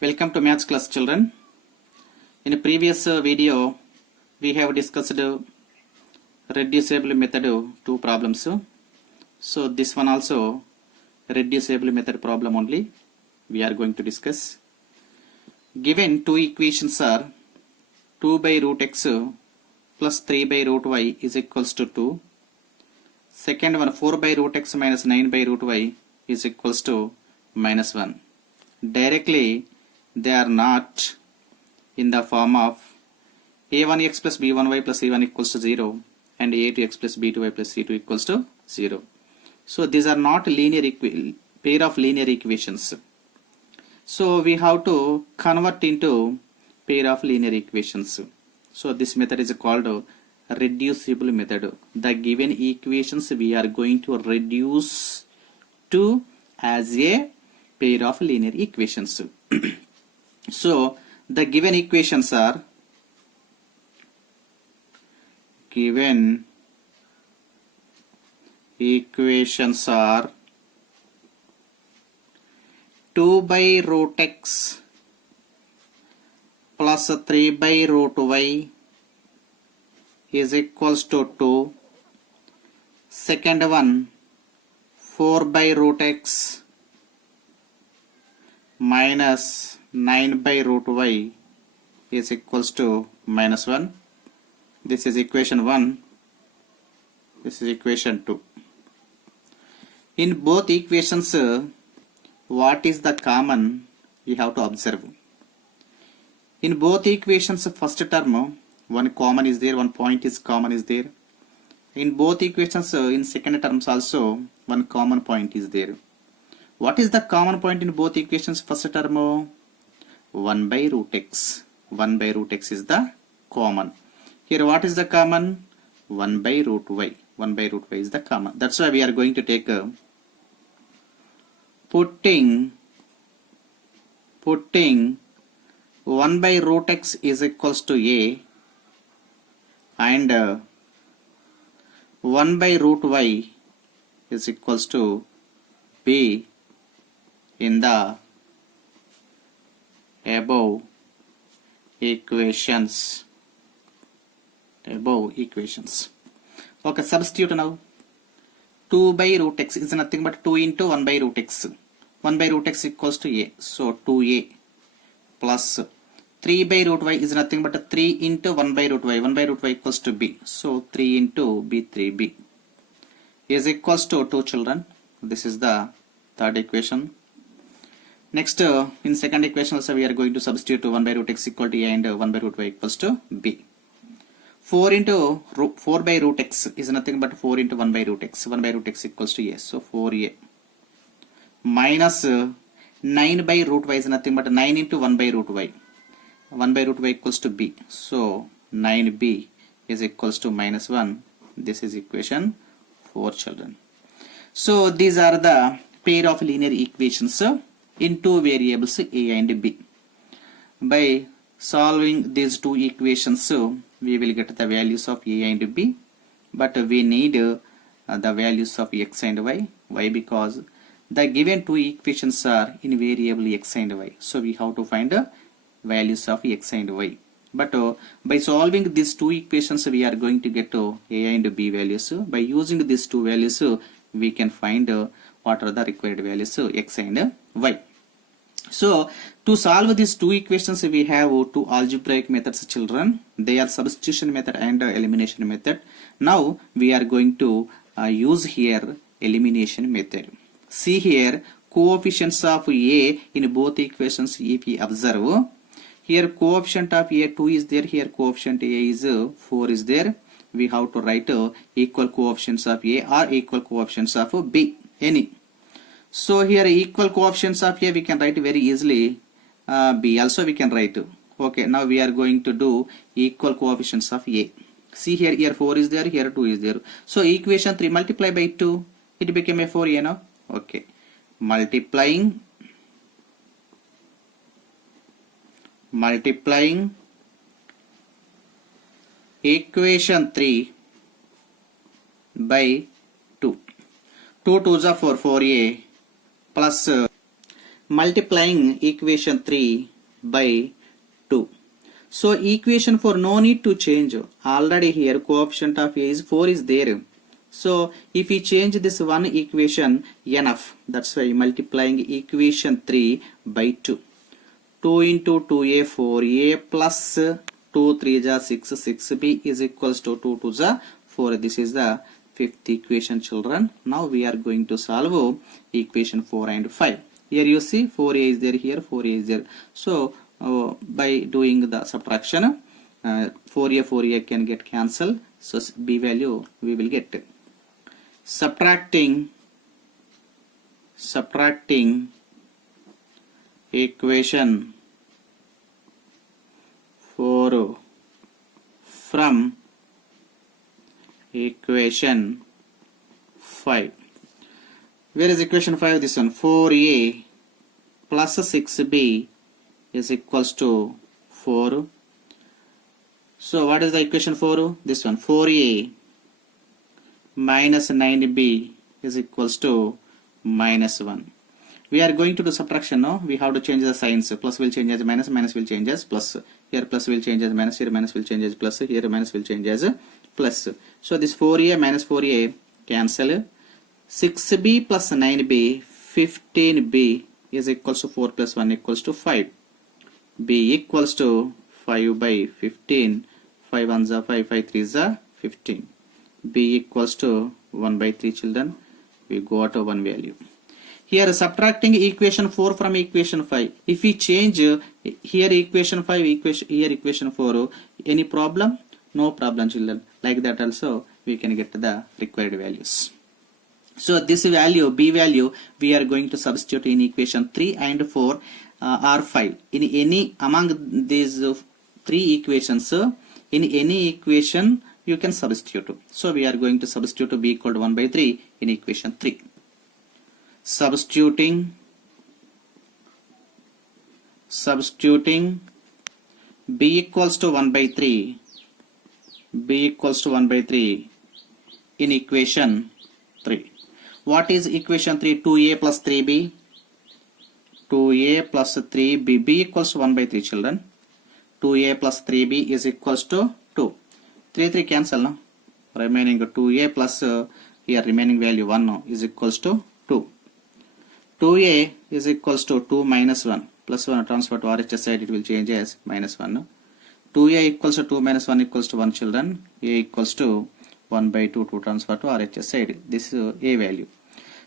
Welcome to Maths class, children. In a previous video, we have discussed reducible method two problems. So this one also reducible method problem only we are going to discuss. Given two equations are 2 by root x plus 3 by root y is equals to 2. Second one 4 by root x minus 9 by root y is equals to minus 1. Directly they are not in the form of a1x plus b1y plus c1 equals to 0 and a2x plus b2y plus c2 equals to 0. So these are not linear pair of linear equations. So we have to convert into pair of linear equations. So this method is called reducible method. The given equations we are going to reduce to as a pair of linear equations. So the given equations are 2 by root x plus 3 by root y is equals to 2. Second one 4 by root x minus 9 by root y is equals to minus 1. This is equation 1. This is equation 2. In both equations, what is the common we have to observe? In both equations, first term, one common is there, one point is common is there. In both equations, in second terms also, one common point is there. What is the common point in both equations? First term, 1 by root x. 1 by root x is the common. Here what is the common? 1 by root y. 1 by root y is the common. That's why we are going to take putting 1 by root x is equals to a and 1 by root y is equals to b in the above equations. Okay, substitute now. 2 by root x is nothing but 2 into 1 by root x. 1 by root x equals to a. So 2a plus 3 by root y is nothing but 3 into 1 by root y. 1 by root y equals to b. So 3 into b, 3b is equals to 2, children. This is the third equation. Next, in second equation also we are going to substitute 1 by root x equal to a and 1 by root y equals to b. 4 by root x is nothing but 4 into 1 by root x. 1 by root x equals to a. So 4a minus 9 by root y is nothing but 9 into 1 by root y. 1 by root y equals to b. So 9b is equals to minus 1. This is equation 4, children. So these are the pair of linear equations in two variables a and b. By solving these two equations, we will get the values of a and b, but we need the values of x and y. Why? Because the given two equations are in variable x and y, so we have to find the values of x and y. But by solving these two equations, we are going to get a and b values. By using these two values, we can find what are the required values x and y. So to solve these two equations, we have two algebraic methods, children. They are substitution method and elimination method. Now we are going to use here elimination method. See here, coefficients of a in both equations if we observe. Here coefficient of a 2 is there, here coefficient a is 4 is there. We have to write equal coefficients of a or equal coefficients of b, any. So here equal coefficients of a we can write very easily, b also we can write. Okay, now we are going to do equal coefficients of a. See here 4 is there, here 2 is there. So equation 3 multiply by 2, it became a 4a now. Okay, multiplying equation 3 by 2. 2 2s are 4, 4a plus multiplying equation 3 by 2. So equation 4 no need to change. Already here coefficient of a is 4 is there. So if we change this one equation enough, that's why multiplying equation 3 by 2. 2 into 2a 4a plus 2 3 ja 6 6b is equals to 2 2 ja 4. This is the fifth equation, children. Now we are going to solve equation 4 and 5. Here you see 4a is there, here 4a is there. So by doing the subtraction 4a 4a can get cancelled. So b value we will get. Subtracting equation 4 from equation 5. Where is equation 5? This one. 4a plus 6b is equals to 4. So what is the equation 4? This one. 4a minus 9b is equals to minus 1. We are going to do subtraction now. We have to change the signs. Plus will change as minus, minus will change as plus. Here plus will change as minus, here minus will change as plus, here minus will change as plus. So this 4a minus 4a cancel. 6b plus 9b, 15b is equals to 4 plus 1 equals to 5. b equals to 5 by 15. 5 1 is 5, 5 3 is 15. b equals to 1 by 3, children. We got a 1 value. Here subtracting equation 4 from equation 5. If we change here equation 5, here equation 4, any problem? No problem, children. Like that also we can get the required values. So this value, b value, we are going to substitute in equation 3 and 4 or 5. In any among these 3 equations, in any equation you can substitute. So we are going to substitute b equal to 1 by 3 in equation 3. Substituting b equals to 1 by 3, b equals to 1 by 3 in equation 3. What is equation 3? 2a plus 3b, 2a plus 3b, b equals to 1 by 3, children. 2a plus 3b is equals to 2. 3 cancel now. Remaining 2a plus here remaining value 1 now is equals to 2. 2a is equals to 2 minus 1 plus 1 transfer to RHS side, it will change as minus 1. 2a equals to 2 minus 1 equals to 1, children. A equals to 1 by 2 to transfer to RHS side. This is a value.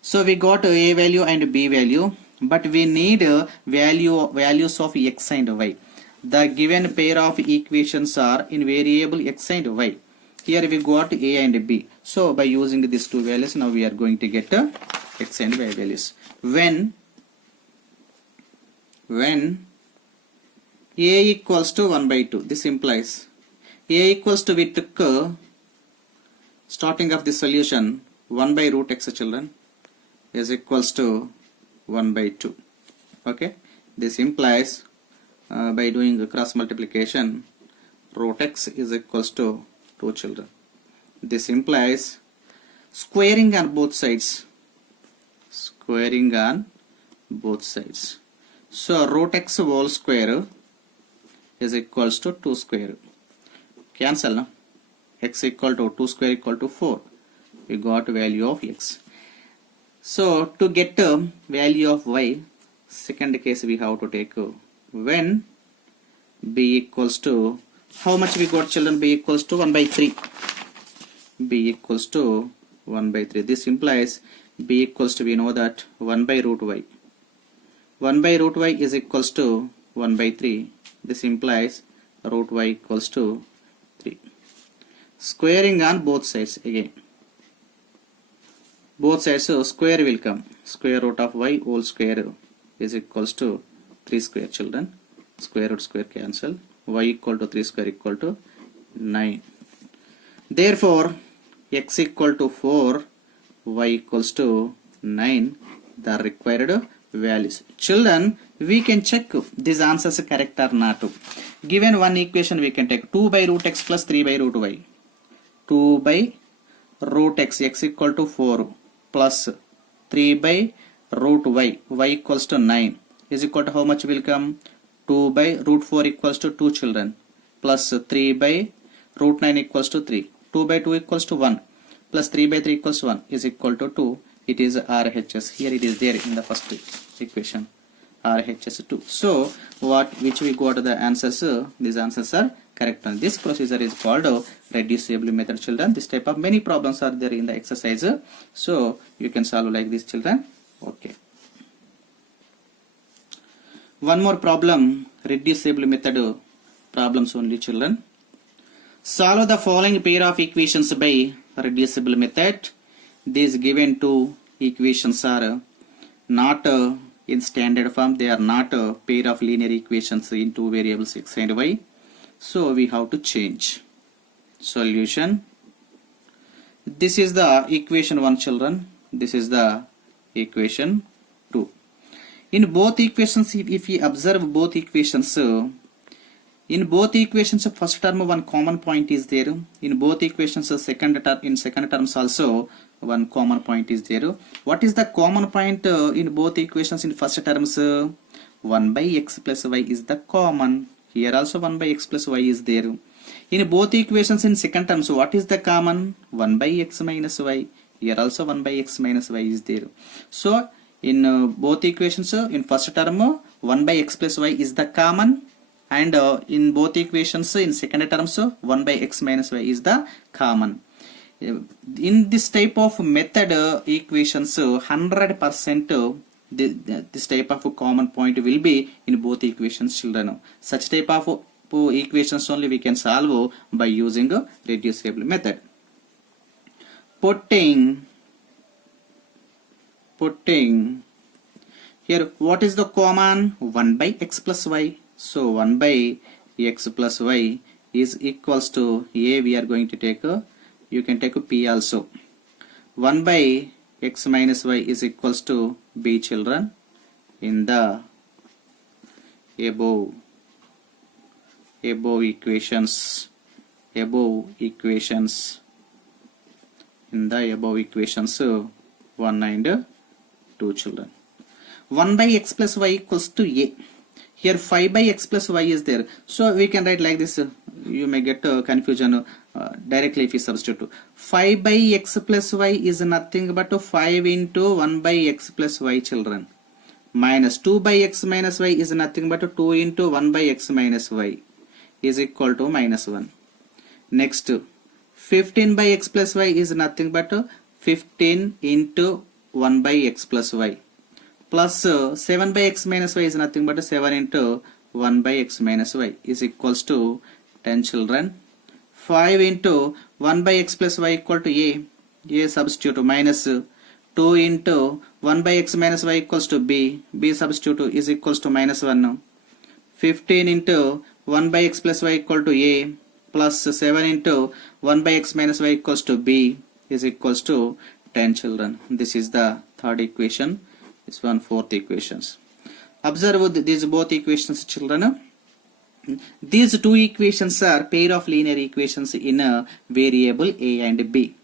So we got a value and b value, but we need values of x and y. The given pair of equations are in variable x and y. Here we got a and b. So by using these two values, now we are going to get x and y values. When a equals to 1 by 2, this implies a equals to, we took starting of the solution 1 by root x, children, is equals to 1 by 2. Okay, this implies by doing cross multiplication root x is equals to 2, children. This implies squaring on both sides. So root x whole square is equals to 2 square. Cancel now. X equal to 2 square equal to 4. We got value of x. So to get value of y, second case we have to take when b equals to, how much we got, children? B equals to 1 by 3. b equals to 1 by 3. This implies b equals to, we know that 1 by root y. 1 by root y is equals to 1 by 3. This implies root y equals to 3. Squaring on both sides again. Both sides, so square will come. Square root of y whole square is equals to 3 square, children. Square root square cancel. Y equal to 3 square equal to 9. Therefore, x equal to 4, y equals to 9, the required values. Children, we can check these answers correct or not. Given one equation, we can take 2 by root x plus 3 by root y. 2 by root x, x equal to 4 plus 3 by root y, y equals to 9. is equal to how much will come? 2 by root 4 equals to 2 children, plus 3 by root 9 equals to 3. 2 by 2 equals to 1, plus 3 by 3 equals to 1 is equal to 2. It is RHS. Here it is there in the first equation, RHS 2. So which we got the answers? These answers are correct. And this procedure is called reducible method, children. This type of many problems are there in the exercise. So you can solve like this, children. Okay. One more problem, reducible method problems only, children. Solve the following pair of equations by reducible method. These given two equations are not in standard form. They are not a pair of linear equations in two variables x and y. So we have to change. Solution. This is the equation 1, children. This is the equation 2. In both equations, if we observe both equations, in both equations, first term one common point is there. In both equations, second terms also one common point is there. What is the common point in both equations? In first terms, 1 by x plus y is the common. Here also 1 by x plus y is there. In both equations in second terms, what is the common? 1 by x minus y. Here also 1 by x minus y is there. So in both equations, in first term 1 by x plus y is the common, and in both equations in second terms 1 by x minus y is the common. In this type of method equations, 100% this type of common point will be in both equations, children. Such type of equations only we can solve by using a reducible method. Putting here, what is the common? 1 by x plus y. So 1 by x plus y is equals to a. We are going to take you can take p also. 1 by x minus y is equals to b, children, in the above equations. In the above equations 1 and 2, children. 1 by x plus y equals to a. Here 5 by x plus y is there. So we can write like this. You may get confusion directly if you substitute. 5 by x plus y is nothing but 5 into 1 by x plus y, children. Minus 2 by x minus y is nothing but 2 into 1 by x minus y is equal to minus 1. Next, 15 by x plus y is nothing but 15 into 1 by x plus y. Plus 7 by x minus y is nothing but 7 into 1 by x minus y is equals to 10, children. 5 into 1 by x plus y equal to a substitute, minus 2 into 1 by x minus y equals to b substitute is equals to minus 1. 15 into 1 by x plus y equal to a, plus 7 into 1 by x minus y equals to b is equals to 10, children. This is the third equation. This one fourth equations. Observe these both equations, children. These two equations are pair of linear equations in a variable a and b.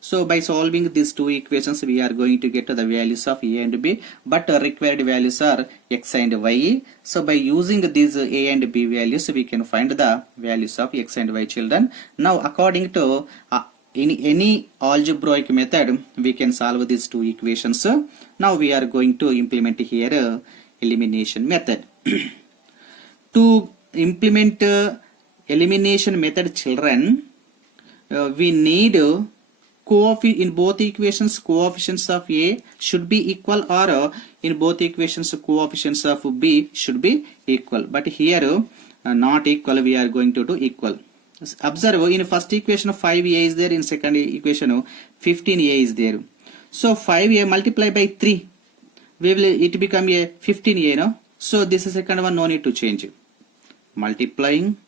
So by solving these two equations, we are going to get the values of a and b, but required values are x and y. So by using these a and b values, we can find the values of x and y, children. Now according to any algebraic method, we can solve these two equations. Now we are going to implement here elimination method. To implement elimination method, children, we need in both equations coefficients of a should be equal, or in both equations coefficients of b should be equal. But here not equal, we are going to do equal. Observe, in first equation 5a is there, in second equation 15a is there. So 5a multiply by 3, it become a 15a, no? So this is second one, no need to change. Multiplying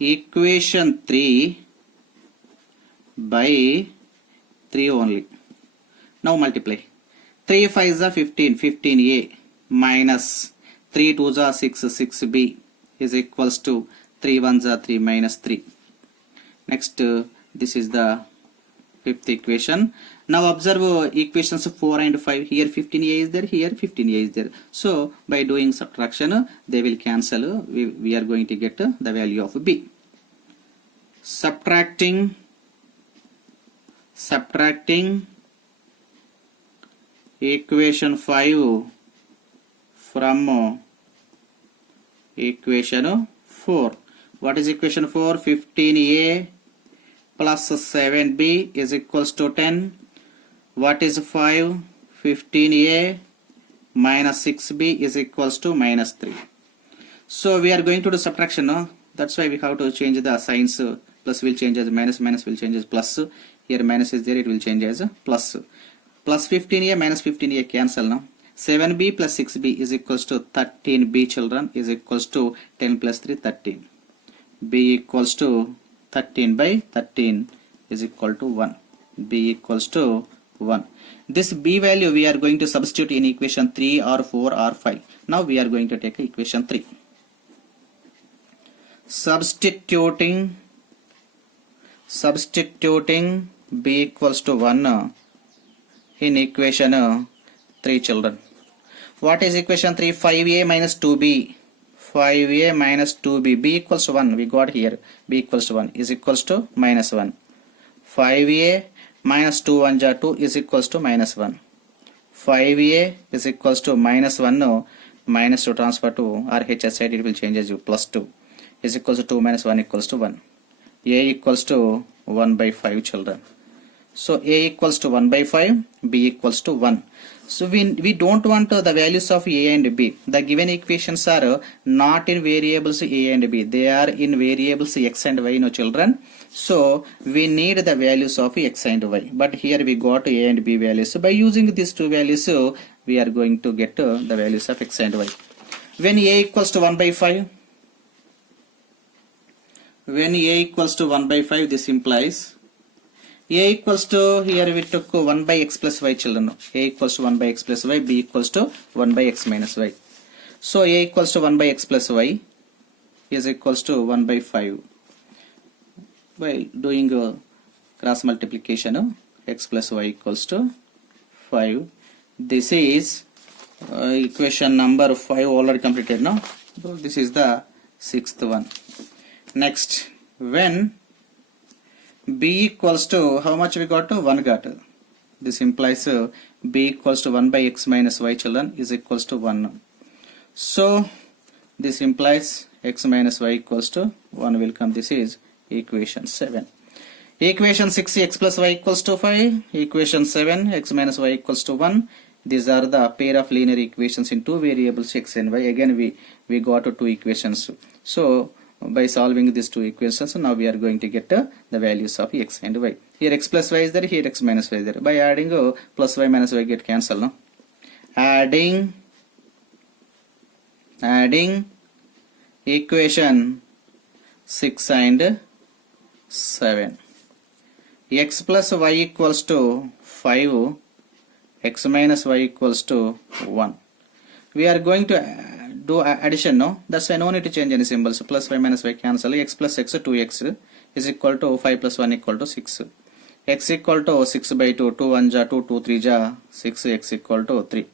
equation 3 by 3 only. Now multiply. 3 5s are 15, 15a minus 3 2s are 6, 6b is equals to 3 1s are 3 minus 3. Next, this is the Fifth equation. Now observe equations 4 and 5. Here 15a is there, here 15a is there. So by doing subtraction, they will cancel. We are going to get the value of b. Subtracting equation 5 from equation 4. What is equation 4? 15a plus 7b is equals to 10. What is 5? 15a minus 6b is equals to minus 3. So we are going to do subtraction, no? That's why we have to change the signs. Plus will change as minus, minus will change as plus. Here minus is there, it will change as plus. Plus 15a minus 15a cancel now. 7b plus 6b is equals to 13b children is equals to 10 plus 3 13. b equals to 13 by 13 is equal to 1. b equals to 1. This b value we are going to substitute in equation 3 or 4 or 5. Now we are going to take equation 3. Substituting b equals to 1 in equation 3 children. What is equation 3? 5a minus 2b. 5a minus 2b. b equals to 1. We got here. b equals to 1 is equals to minus 1. 5a minus 2 1 ja 2 is equals to minus 1. 5a is equals to minus 1. No, minus to transfer to RHS side, it will change as plus 2 is equals to 2 minus 1 equals to 1. a equals to 1 by 5 children. So a equals to 1 by 5, b equals to 1. So we don't want the values of a and b. The given equations are not in variables a and b. They are in variables x and y, no children. So we need the values of x and y. But here we got a and b values. So by using these two values, we are going to get the values of x and y. When a equals to 1 by 5, when a equals to 1 by 5, this implies a equals to, here we took 1 by x plus y children. A equals to 1 by x plus y, b equals to 1 by x minus y. So a equals to 1 by x plus y is equals to 1 by 5. By doing cross multiplication, x plus y equals to 5. This is equation number 5 already completed now. So this is the sixth one. Next, when b equals to, how much we got to? 1 got. This implies b equals to 1 by x minus y children is equals to 1. So this implies x minus y equals to 1 will come. This is equation 7. Equation 6, x plus y equals to 5. Equation 7, x minus y equals to 1. These are the pair of linear equations in two variables x and y. Again we got to two equations. So by solving these two equations, now we are going to get the values of x and y. Here x plus y is there, here x minus y is there. By adding plus y minus y get cancelled. No? Adding equation 6 and 7. X plus y equals to 5, x minus y equals to 1. We are going to do addition, no? That's why no need to change any symbols. Plus y minus y cancel. X plus x, 2x is equal to 5 plus 1 equal to 6. X equal to 6 by 2, 2 1 ja 2, 2 3 ja 6, x equal to 3.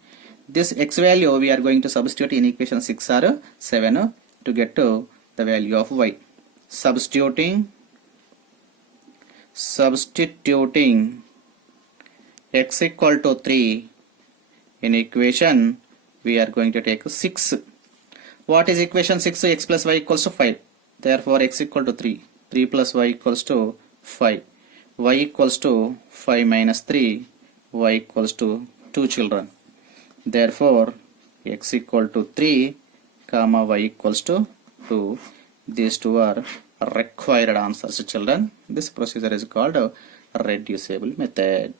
This x value we are going to substitute in equation 6 or 7 to get to the value of y. Substituting x equal to 3 in equation, we are going to take 6. What is equation 6? X plus y equals to 5. Therefore x equal to 3. 3 plus y equals to 5. Y equals to 5 minus 3. Y equals to 2 children. Therefore x equal to 3 comma y equals to 2. These two are required answers, children. This procedure is called a reducible method.